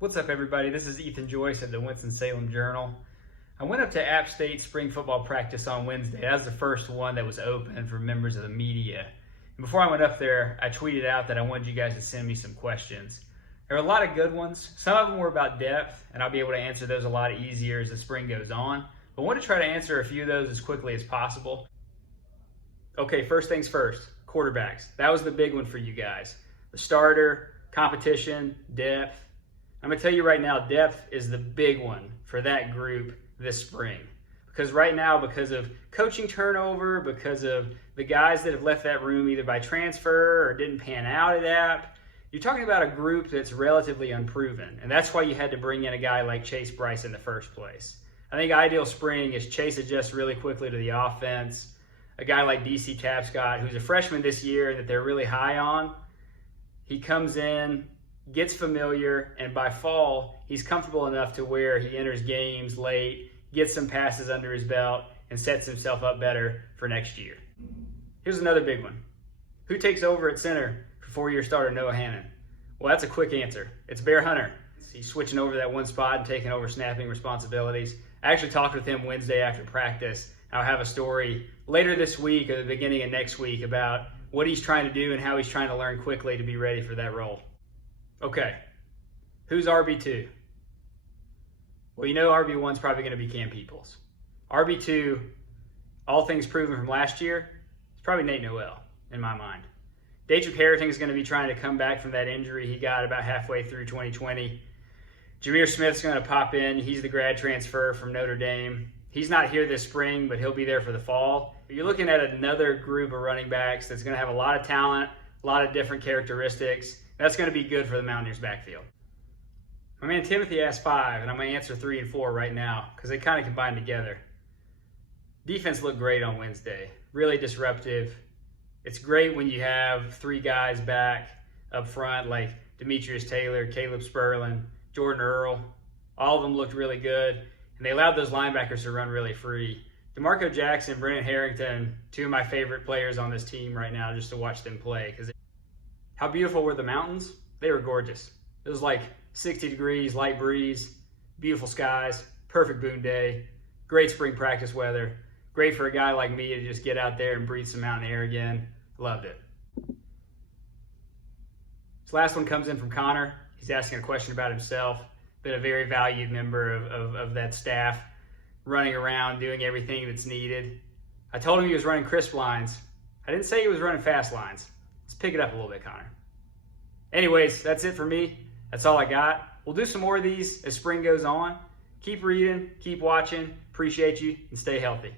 What's up, everybody? This is Ethan Joyce at the Winston-Salem Journal. I went up to App State spring football practice on Wednesday. That was the first one that was open for members of the media. And before I went up there, I tweeted out that I wanted you guys to send me some questions. There were a lot of good ones. Some of them were about depth, and I'll be able to answer those a lot easier as the spring goes on. But I want to try to answer a few of those as quickly as possible. Okay, first things first, quarterbacks. That was the big one for you guys. The starter, competition, depth. I'm going to tell you right now, depth is the big one for that group this spring. Because right now, because of coaching turnover, because of the guys that have left that room either by transfer or didn't pan out at App, you're talking about a group that's relatively unproven. And that's why you had to bring in a guy like Chase Bryce in the first place. I think ideal spring is Chase adjusts really quickly to the offense. A guy like DC Tapscott, who's a freshman this year that they're really high on, he comes in, gets familiar, and by fall, he's comfortable enough to where he enters games late, gets some passes under his belt, and sets himself up better for next year. Here's another big one. Who takes over at center for four-year starter Noah Hannon? Well, that's a quick answer. It's Bear Hunter. He's switching over to that one spot and taking over snapping responsibilities. I actually talked with him Wednesday after practice. I'll have a story later this week or the beginning of next week about what he's trying to do and how he's trying to learn quickly to be ready for that role. Okay, who's RB2? Well, you know RB1's probably going to be Cam Peoples. RB2, all things proven from last year, it's probably Nate Noel, in my mind. Daedric Harrington is going to be trying to come back from that injury he got about halfway through 2020. Jamir Smith's going to pop in. He's the grad transfer from Notre Dame. He's not here this spring, but he'll be there for the fall. You're looking at another group of running backs that's going to have a lot of talent, a lot of different characteristics. That's going to be good for the Mountaineers' backfield. My man Timothy asked 5, and I'm going to answer 3 and 4 right now because they kind of combine together. Defense looked great on Wednesday. Really disruptive. It's great when you have 3 guys back up front like Demetrius Taylor, Caleb Spurlin, Jordan Earl. All of them looked really good, and they allowed those linebackers to run really free. DeMarco Jackson, Brennan Harrington, 2 of my favorite players on this team right now just to watch them play. How beautiful were the mountains? They were gorgeous. It was like 60 degrees, light breeze, beautiful skies, perfect boon day, great spring practice weather, great for a guy like me to just get out there and breathe some mountain air again. Loved it. This last one comes in from Connor. He's asking a question about himself. Been a very valued member of that staff, running around, doing everything that's needed. I told him he was running crisp lines. I didn't say he was running fast lines. Let's pick it up a little bit, Connor. Anyways, that's it for me. That's all I got. We'll do some more of these as spring goes on. Keep reading, keep watching. Appreciate you, and stay healthy.